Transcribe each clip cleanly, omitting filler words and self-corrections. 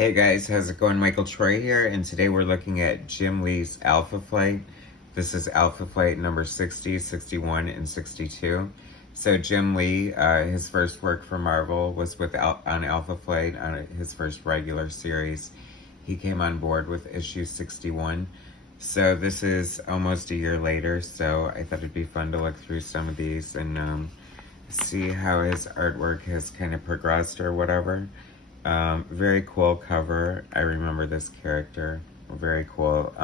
Hey guys, how's it going? Michael Troy here, and today we're looking at Jim Lee's Alpha Flight. This is Alpha Flight number 60, 61, and 62. So Jim Lee, his first work for Marvel was on Alpha Flight, on his first regular series. He came on board with issue 61. So this is almost a year later, so I thought it'd be fun to look through some of these and see how his artwork has kind of progressed or whatever. Very cool cover. I remember this character. Very cool.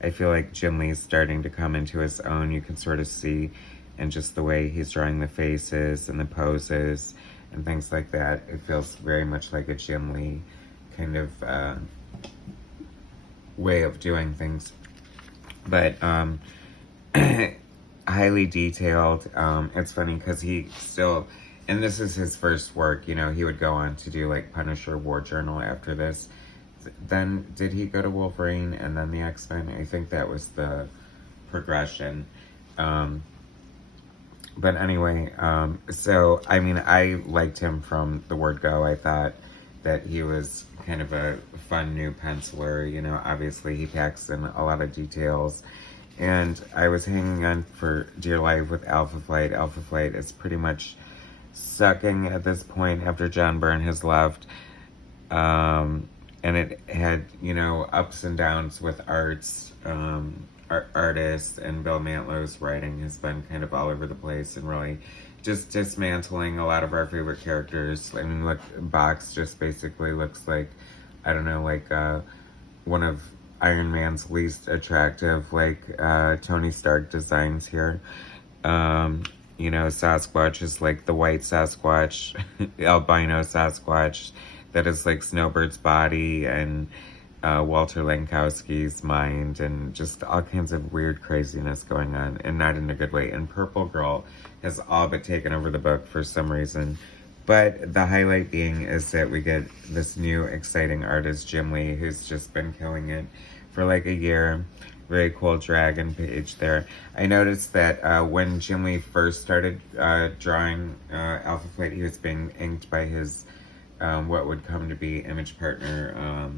I feel like Jim Lee's starting to come into his own. You can sort of see in just the way he's drawing the faces and the poses and things like that. It feels very much like a Jim Lee kind of way of doing things. But highly detailed. It's funny because he still... And this is his first work, you know, he would go on to do like Punisher War Journal after this. Then did he go to Wolverine and then the X-Men? I think that was the progression. But anyway, so, I mean, I liked him from the word go. I thought that he was kind of a fun new penciler, you know, obviously he packs in a lot of details. And I was hanging on for dear life with Alpha Flight. Alpha Flight is pretty much sucking at this point after John Byrne has left. And it had, you know, ups and downs with artists, and Bill Mantlow's writing has been kind of all over the place and really just dismantling a lot of our favorite characters. I mean, look, Box just basically looks like, I don't know, like one of Iron Man's least attractive, like Tony Stark designs here. You know, Sasquatch is like the white Sasquatch, albino Sasquatch that is like Snowbird's body and Walter Lankowski's mind and just all kinds of weird craziness going on, and not in a good way. And Purple Girl has all but taken over the book for some reason. But the highlight being is that we get this new exciting artist, Jim Lee, who's just been killing it for like a year. Very cool dragon page there. I noticed that when Jim Lee first started drawing Alpha Flight, he was being inked by his, what would come to be image partner,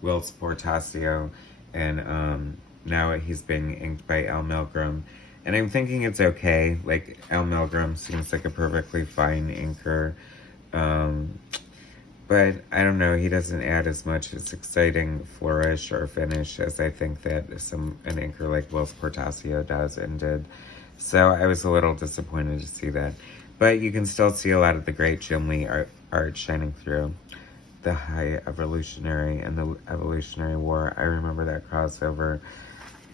Will Sportasio, and now he's being inked by Al Milgrom. And I'm thinking it's okay. Like, Al Milgrom seems like a perfectly fine inker. But I don't know, he doesn't add as much as exciting flourish or finish as I think that an inker like Will Portasio does and did. So I was a little disappointed to see that. But you can still see a lot of the great Jim Lee art shining through. The High Evolutionary and the Evolutionary War. I remember that crossover.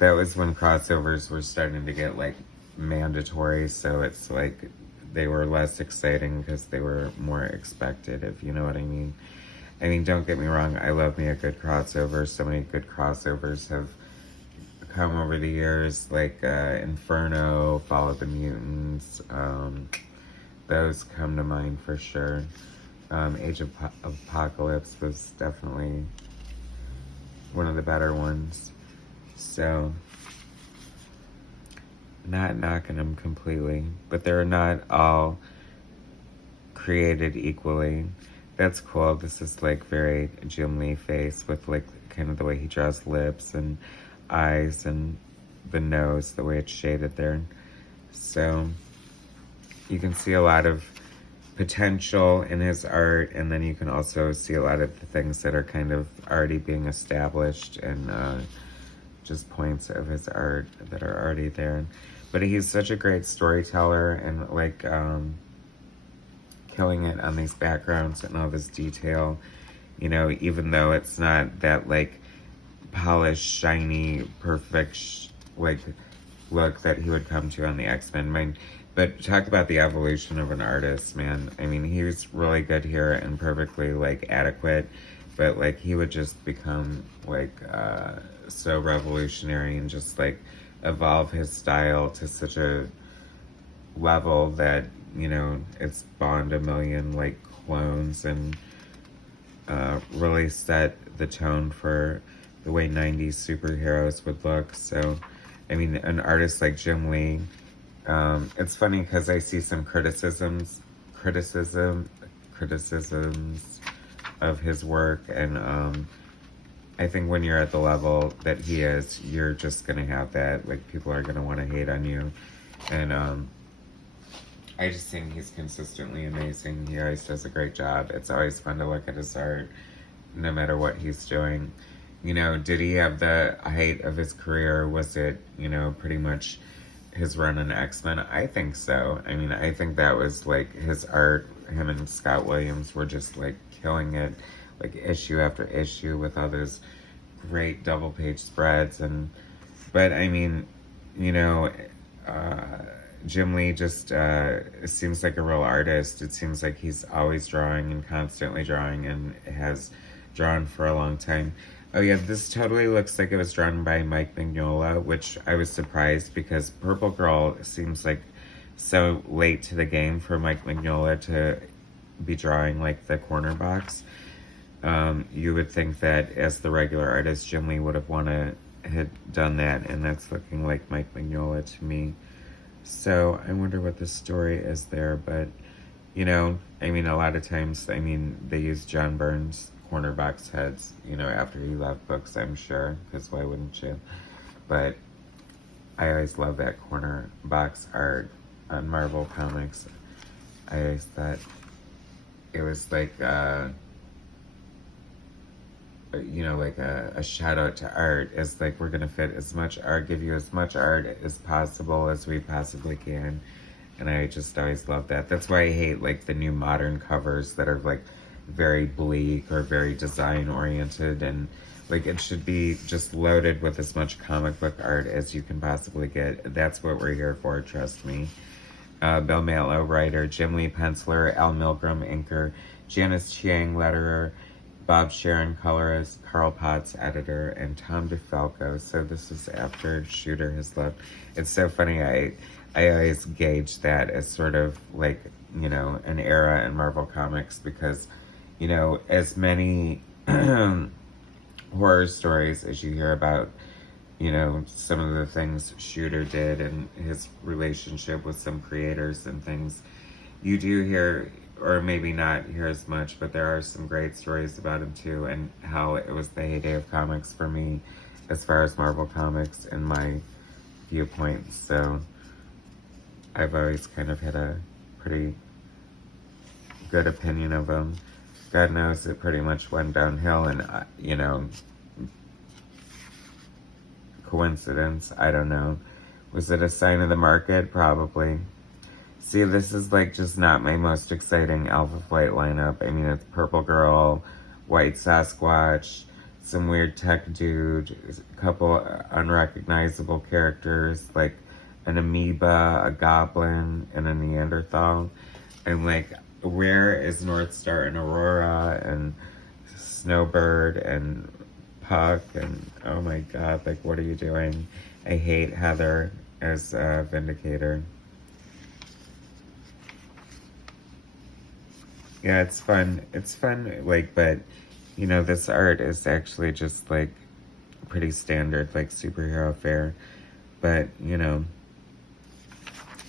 That was when crossovers were starting to get like mandatory, so it's like they were less exciting because they were more expected, if you know what I mean. I mean, don't get me wrong, I love me a good crossover. So many good crossovers have come over the years, like Inferno, Fall of the Mutants. Those come to mind for sure. Age of Apocalypse was definitely one of the better ones. So, not knocking them completely, but they're not all created equally. That's cool. This is like very Jim Lee face with like kind of the way he draws lips and eyes and the nose, the way it's shaded there. So you can see a lot of potential in his art, and then you can also see a lot of the things that are kind of already being established and just points of his art that are already there. But he's such a great storyteller and like killing it on these backgrounds and all this detail, you know, even though it's not that like polished, shiny, perfect like look that he would come to on the X-Men. But talk about the evolution of an artist, man. I mean, he was really good here and perfectly like adequate, but like he would just become like so revolutionary and just like evolve his style to such a level that, you know, it's spawned a million like clones and really set the tone for the way 90s superheroes would look. So, I mean, an artist like Jim Lee, it's funny because I see some criticisms of his work, and I think when you're at the level that he is, you're just gonna have that. Like, people are gonna want to hate on you, and I just think he's consistently amazing. He always does a great job. It's always fun to look at his art, no matter what he's doing. You know, did he have the height of his career? Was it, you know, pretty much his run in X-Men? I think so. I mean, I think that was like his art. Him and Scott Williams were just like killing it, like issue after issue with all those great double page spreads. And but I mean, you know, Jim Lee just seems like a real artist. It seems like he's always drawing and constantly drawing, and has drawn for a long time. Oh yeah, this totally looks like it was drawn by Mike Mignola, which I was surprised, because Purple Girl seems like so late to the game for Mike Mignola to be drawing like the corner box. You would think that as the regular artist, Jim Lee would have had done that, and that's looking like Mike Mignola to me. So I wonder what the story is there, but you know, I mean, a lot of times, I mean, they use John Byrne's corner box heads, you know, after he left books, I'm sure, because why wouldn't you? But I always love that corner box art on Marvel Comics. I always thought it was like, you know, like a shout out to art. It's like, we're gonna fit as much art, give you as much art as possible as we possibly can. And I just always love that. That's why I hate like the new modern covers that are like very bleak or very design oriented, and like it should be just loaded with as much comic book art as you can possibly get. That's what we're here for, trust me. Bill Mallow, writer, Jim Lee, penciler, Al Milgrom, inker, Janice Chiang, letterer, Bob Sharon, colorist, Carl Potts, editor, and Tom DeFalco. So this is after Shooter has left. It's so funny, I always gauge that as sort of like, you know, an era in Marvel Comics, because, you know, as many horror stories as you hear about, you know, some of the things Shooter did and his relationship with some creators and things, you do hear, or maybe not hear as much, but there are some great stories about him too, and how it was the heyday of comics for me as far as Marvel Comics in my viewpoint. So I've always kind of had a pretty good opinion of him. God knows it pretty much went downhill, and, you know, coincidence? I don't know. Was it a sign of the market? Probably. See, this is like just not my most exciting Alpha Flight lineup. I mean, it's Purple Girl, White Sasquatch, some weird tech dude, a couple unrecognizable characters, like an amoeba, a goblin, and a Neanderthal. And like, where is North Star and Aurora and Snowbird and Puck? And oh my god, like, what are you doing? I hate Heather as Vindicator. Yeah, it's fun. It's fun, like, but, you know, this art is actually just, like, pretty standard, like, superhero fare. But, you know,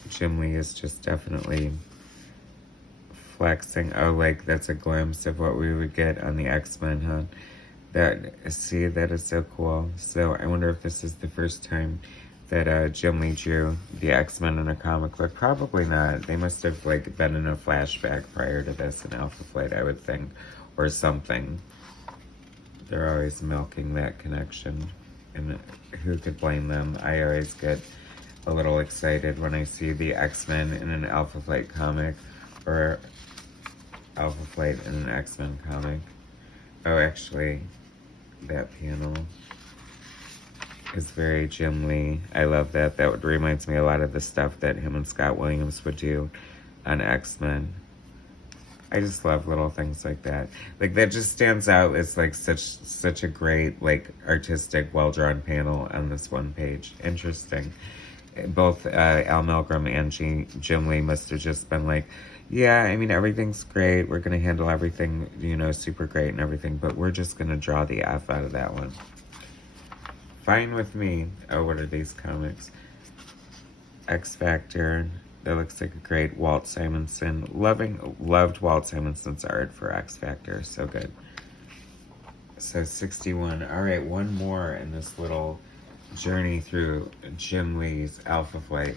Jim Lee is just definitely flexing. Oh, like, that's a glimpse of what we would get on the X-Men, huh? See, that is so cool. So I wonder if this is the first time that Jim Lee drew the X-Men in a comic book. Probably not. They must have like been in a flashback prior to this in Alpha Flight, I would think, or something. They're always milking that connection, and who could blame them? I always get a little excited when I see the X-Men in an Alpha Flight comic, or Alpha Flight in an X-Men comic. Oh, actually, that panel is very Jim Lee. I love that. That reminds me a lot of the stuff that him and Scott Williams would do on X-Men. I just love little things like that. Like, that just stands out as like such a great, like, artistic, well-drawn panel on this one page. Interesting. Both Al Milgrom and Jim Lee must have just been like, yeah, I mean, everything's great. We're going to handle everything, you know, super great and everything, but we're just going to draw the F out of that one. Fine with me. Oh, what are these comics? X Factor, That looks like a great Walt Simonson. Loved Walt Simonson's art for X Factor. So good. So 61. All right, one more in this little journey through Jim Lee's Alpha Flight,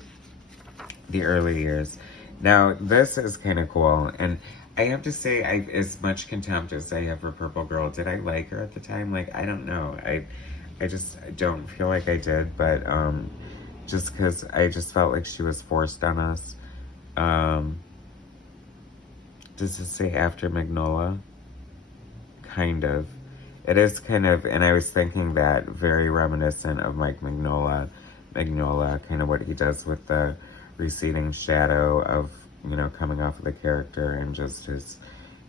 the early years. Now, this is kind of cool, and I have to say, as much contempt as I have for Purple Girl, did I like her at the time? Like, I don't know. I just don't feel like I did, but just because I just felt like she was forced on us. Does it say after Magnolia? Kind of. It is kind of, and I was thinking that very reminiscent of Mike Magnolia, kind of what he does with the receding shadow of, you know, coming off of the character, and just his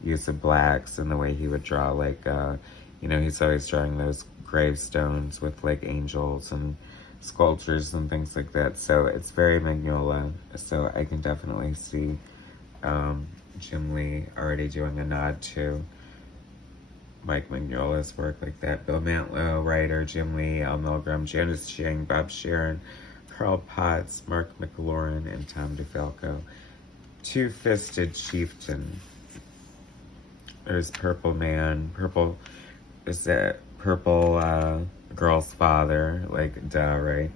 use of blacks and the way he would draw, like, you know, he's always drawing those gravestones with, like, angels and sculptures and things like that. So it's very Magnolia. So I can definitely see Jim Lee already doing a nod to Mike Mignola's work like that. Bill Mantlo, writer, Jim Lee, Al Milgrom, Janice Chiang, Bob Sharon, Carl Potts, Mark McLaurin, and Tom DeFalco. Two-Fisted Chieftain. There's Purple Man. Purple, is that Purple Girl's father? Like, duh, right?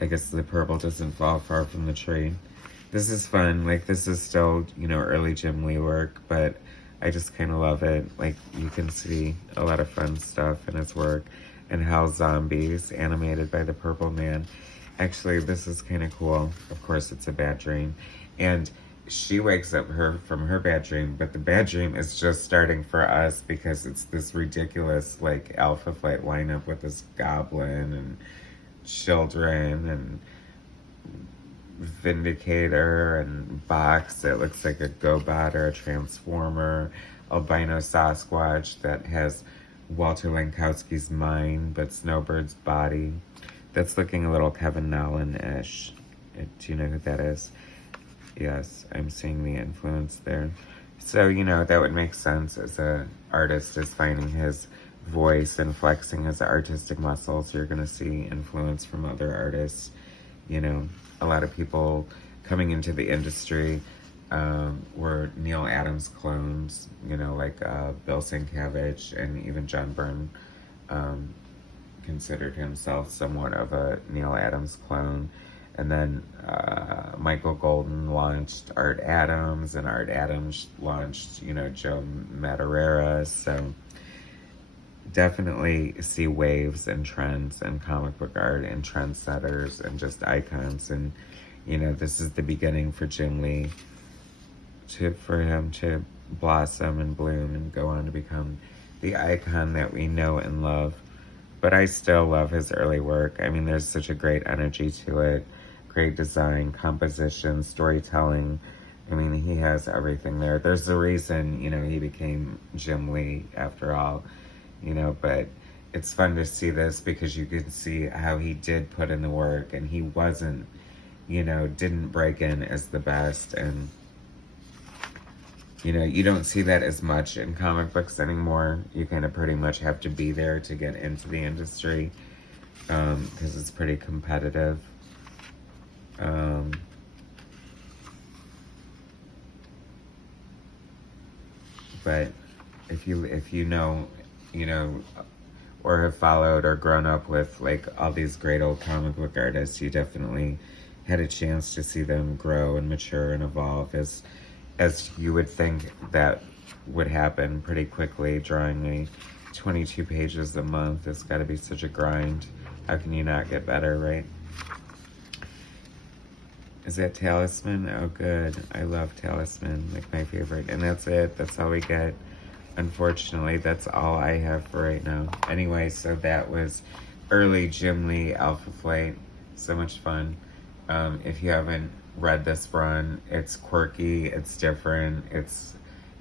I guess the purple doesn't fall far from the tree. This is fun. Like, this is still, you know, early Jim Lee work, but I just kind of love it. Like, you can see a lot of fun stuff in his work. And Hell Zombies, animated by the Purple Man. Actually, this is kind of cool. Of course, it's a bad dream. And she wakes up from her bad dream, but the bad dream is just starting for us, because it's this ridiculous, like, Alpha Flight lineup with this goblin and children and Vindicator and Box that looks like a GoBot or a Transformer, albino Sasquatch that has Walter Lankowski's mind but Snowbird's body. That's looking a little Kevin Nolan-ish. Do you know who that is? Yes, I'm seeing the influence there. So, you know, that would make sense as an artist is finding his voice and flexing his artistic muscles. You're going to see influence from other artists. You know, a lot of people coming into the industry were Neil Adams clones, you know, like Bill Sienkiewicz, and even John Byrne considered himself somewhat of a Neil Adams clone. And then Michael Golden launched Art Adams, and Art Adams launched, you know, Joe Madureira. So definitely see waves and trends in comic book art and trendsetters and just icons. And, you know, this is the beginning for Jim Lee, for him to blossom and bloom and go on to become the icon that we know and love. But I still love his early work. I mean, there's such a great energy to it, great design, composition, storytelling. I mean, he has everything there. There's a reason, you know, he became Jim Lee after all. You know, but it's fun to see this because you can see how he did put in the work, and he wasn't, you know, didn't break in as the best. And, you know, you don't see that as much in comic books anymore. You kind of pretty much have to be there to get into the industry, because it's pretty competitive. But if you know, you know, or have followed or grown up with, like, all these great old comic book artists, you definitely had a chance to see them grow and mature and evolve as you would think that would happen pretty quickly. Drawing me 22 pages a month has got to be such a grind. How can you not get better, right? Is that Talisman? Oh, good. I love Talisman, like my favorite. And that's it. That's all we get. Unfortunately, that's all I have for right now. Anyway, so that was early Jim Lee Alpha Flight. So much fun. If you haven't read this run, it's quirky, it's different, it's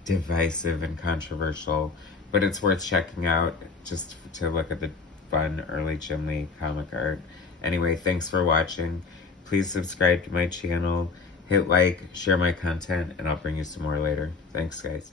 divisive and controversial, but it's worth checking out just to look at the fun early Jim Lee comic art. Anyway, thanks for watching. Please subscribe to my channel, hit like, share my content, and I'll bring you some more later. Thanks, guys.